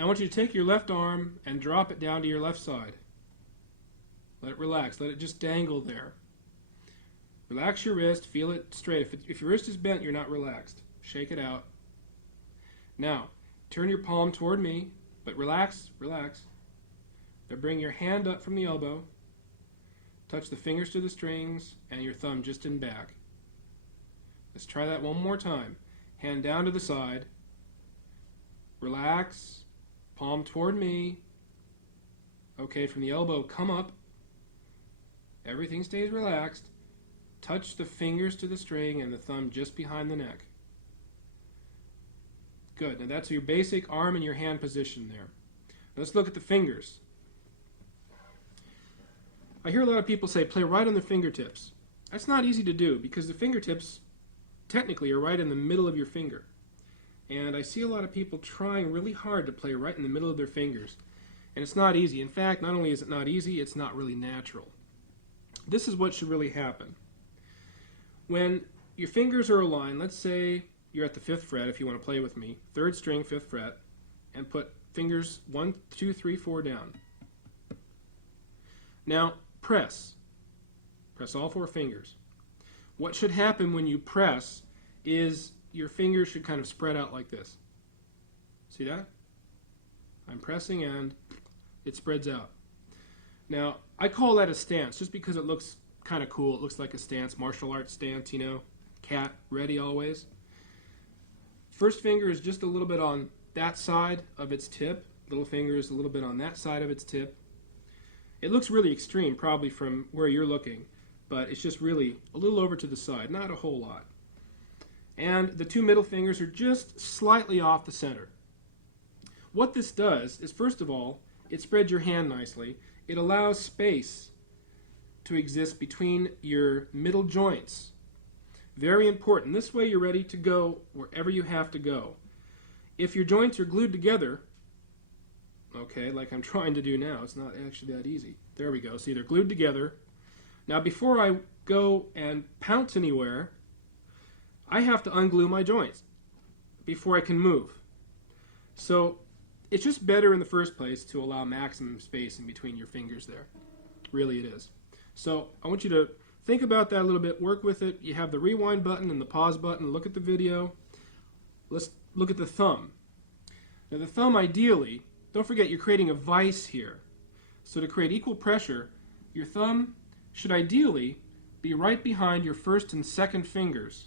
Now I want you to take your left arm and drop it down to your left side. Let it relax. Let it just dangle there. Relax your wrist. Feel it straight. If your wrist is bent, you're not relaxed. Shake it out. Now, turn your palm toward me, but relax, relax. Now bring your hand up from the elbow. Touch the fingers to the strings and your thumb just in back. Let's try that one more time. Hand down to the side. Relax. Palm toward me. Okay, from the elbow, come up. Everything stays relaxed. Touch the fingers to the string and the thumb just behind the neck. Good. Now that's your basic arm and your hand position there. Let's look at the fingers. I hear a lot of people say play right on the fingertips. That's not easy to do because the fingertips technically are right in the middle of your finger. And I see a lot of people trying really hard to play right in the middle of their fingers. And it's not easy. In fact, not only is it not easy, it's not really natural. This is what should really happen. When your fingers are aligned, let's say you're at the 5th fret, if you want to play with me, 3rd string, 5th fret, and put fingers 1, 2, 3, 4 down. Now, press. Press all 4 fingers. What should happen when you press is your fingers should kind of spread out like this. See that? I'm pressing and it spreads out. Now, I call that a stance just because it looks kind of cool. It looks like a stance, martial arts stance, you know, cat, ready always. First finger is just a little bit on that side of its tip. Little finger is a little bit on that side of its tip. It looks really extreme probably from where you're looking, but it's just really a little over to the side, not a whole lot. And the 2 middle fingers are just slightly off the center. What this does is, first of all, it spreads your hand nicely. It allows space to exist between your middle joints. Very important. This way you're ready to go wherever you have to go. If your joints are glued together, okay, like I'm trying to do now, it's not actually that easy. There we go. See, they're glued together. Now before I go and pounce anywhere, I have to unglue my joints before I can move. So it's just better in the first place to allow maximum space in between your fingers there. Really it is. So I want you to think about that a little bit, work with it. You have the rewind button and the pause button. Look at the video. Let's look at the thumb. Now the thumb ideally, don't forget you're creating a vise here. So to create equal pressure, your thumb should ideally be right behind your 1st and 2nd fingers.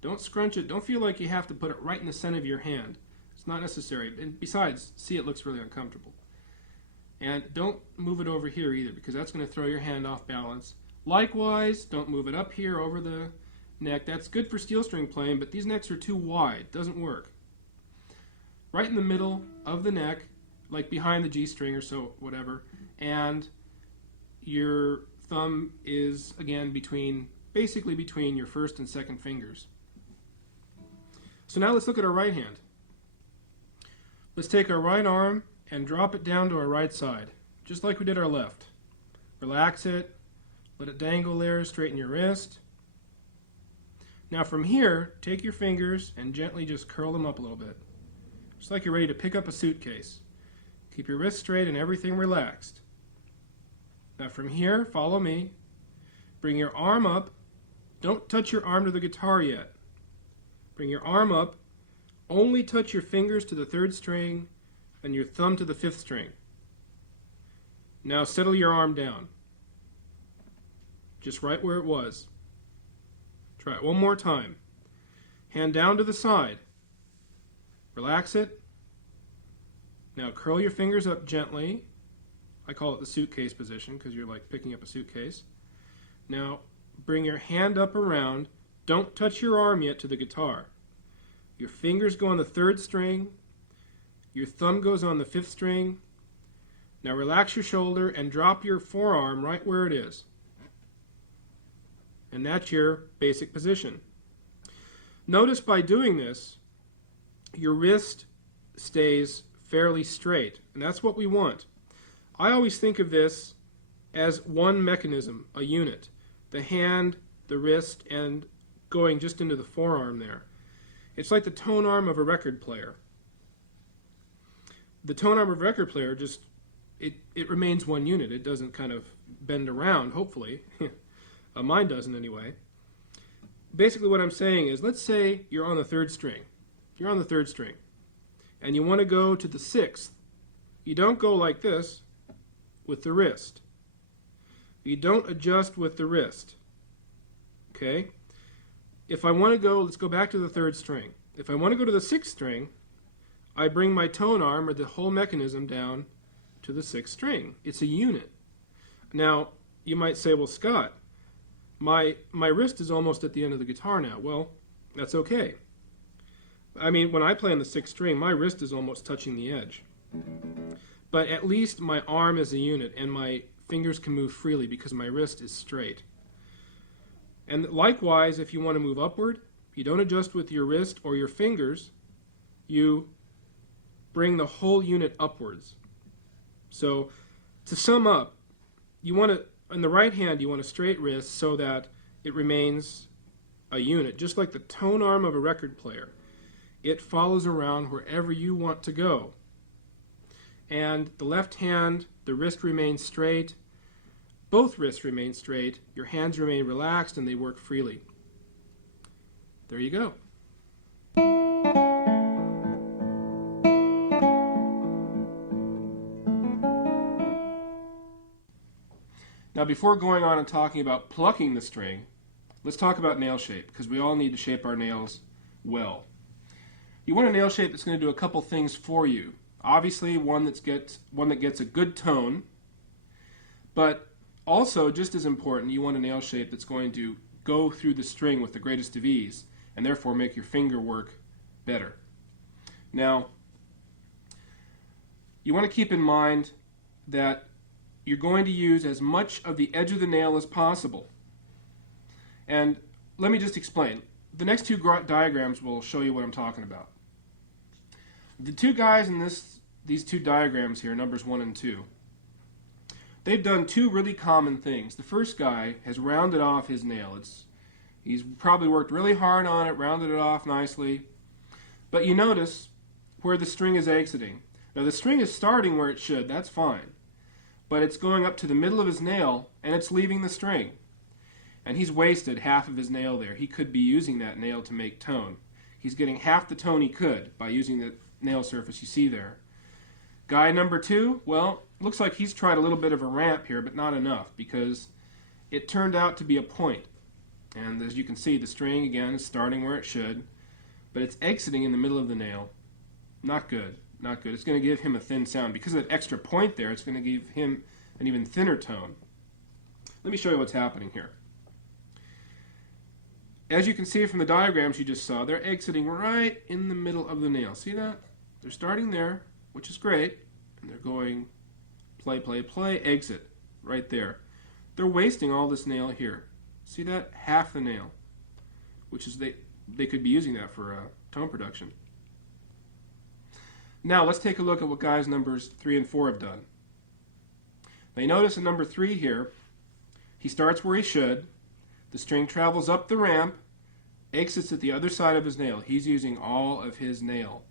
Don't scrunch it. Don't feel like you have to put it right in the center of your hand. It's not necessary. And besides, see, it looks really uncomfortable. And don't move it over here either because that's going to throw your hand off balance. Likewise, don't move it up here over the neck. That's good for steel string playing, but these necks are too wide. Doesn't work. Right in the middle of the neck, like behind the G string or so, whatever, and your thumb is, again, basically between your 1st and 2nd fingers. So now let's look at our right hand. Let's take our right arm and drop it down to our right side, just like we did our left. Relax it, let it dangle there, straighten your wrist. Now from here, take your fingers and gently just curl them up a little bit, just like you're ready to pick up a suitcase. Keep your wrist straight and everything relaxed. Now from here, follow me. Bring your arm up. Don't touch your arm to the guitar yet. Bring your arm up. Only touch your fingers to the 3rd string and your thumb to the 5th string. Now settle your arm down. Just right where it was. Try it one more time. Hand down to the side. Relax it. Now curl your fingers up gently. I call it the suitcase position because you're like picking up a suitcase. Now bring your hand up around. Don't touch your arm yet to the guitar. Your fingers go on the 3rd string. Your thumb goes on the 5th string. Now relax your shoulder and drop your forearm right where it is. And that's your basic position. Notice by doing this, your wrist stays fairly straight, and that's what we want. I always think of this as one mechanism, a unit. The hand, the wrist, and going just into the forearm there. It's like the tone arm of a record player. the tone arm of a record player just, it remains one unit. It doesn't kind of bend around, hopefully. Mine doesn't anyway. Basically what I'm saying is, let's say you're on the third string. You're on the third string, and you want to go to the sixth. You don't go like this with the wrist. You don't adjust with the wrist. Okay? If I want to go, let's go back to the third string. If I want to go to the sixth string, I bring my tone arm, or the whole mechanism, down to the sixth string. It's a unit. Now, you might say, well, Scott, my wrist is almost at the end of the guitar now. Well, that's okay. I mean, when I play on the sixth string, my wrist is almost touching the edge. But at least my arm is a unit, and my fingers can move freely because my wrist is straight. And likewise, if you want to move upward, you don't adjust with your wrist or your fingers. You bring the whole unit upwards. So, to sum up, you want to, on the right hand, you want a straight wrist so that it remains a unit, just like the tone arm of a record player. It follows around wherever you want to go. And the left hand, the wrist remains straight. Both wrists remain straight. Your hands remain relaxed and they work freely. There you go. Now, before going on and talking about plucking the string, let's talk about nail shape, because we all need to shape our nails well. You want a nail shape that's going to do a couple things for you. Obviously, one that gets a good tone, but also, just as important, you want a nail shape that's going to go through the string with the greatest of ease, and therefore make your finger work better. Now, you want to keep in mind that you're going to use as much of the edge of the nail as possible. And let me just explain. The next two diagrams will show you what I'm talking about. The two guys in these two diagrams here, numbers 1 and 2, they've done two really common things. The first guy has rounded off his nail. He's probably worked really hard on it, rounded it off nicely. But you notice where the string is exiting. Now the string is starting where it should, that's fine. But it's going up to the middle of his nail, and it's leaving the string. And he's wasted half of his nail there. He could be using that nail to make tone. He's getting half the tone he could by using the nail surface you see there. Guy number 2, well, looks like he's tried a little bit of a ramp here, but not enough, because it turned out to be a point. And as you can see, the string, again, is starting where it should, but it's exiting in the middle of the nail. Not good. Not good. It's going to give him a thin sound. Because of that extra point there, it's going to give him an even thinner tone. Let me show you what's happening here. As you can see from the diagrams you just saw, they're exiting right in the middle of the nail. See that? They're starting there, which is great, and they're going play, play, play, exit, right there. They're wasting all this nail here. See that? Half the nail, which is they could be using that for tone production. Now let's take a look at what guys numbers 3 and 4 have done. Now you notice in number 3 here, he starts where he should. The string travels up the ramp, exits at the other side of his nail. He's using all of his nail.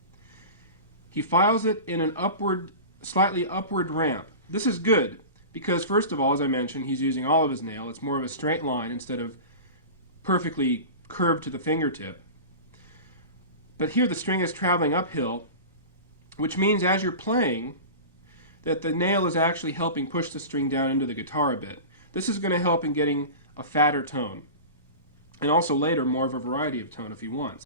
He files it in an upward, slightly upward ramp. This is good because, first of all, as I mentioned, he's using all of his nail. It's more of a straight line instead of perfectly curved to the fingertip. But here the string is traveling uphill, which means as you're playing that the nail is actually helping push the string down into the guitar a bit. This is going to help in getting a fatter tone, and also later more of a variety of tone if he wants.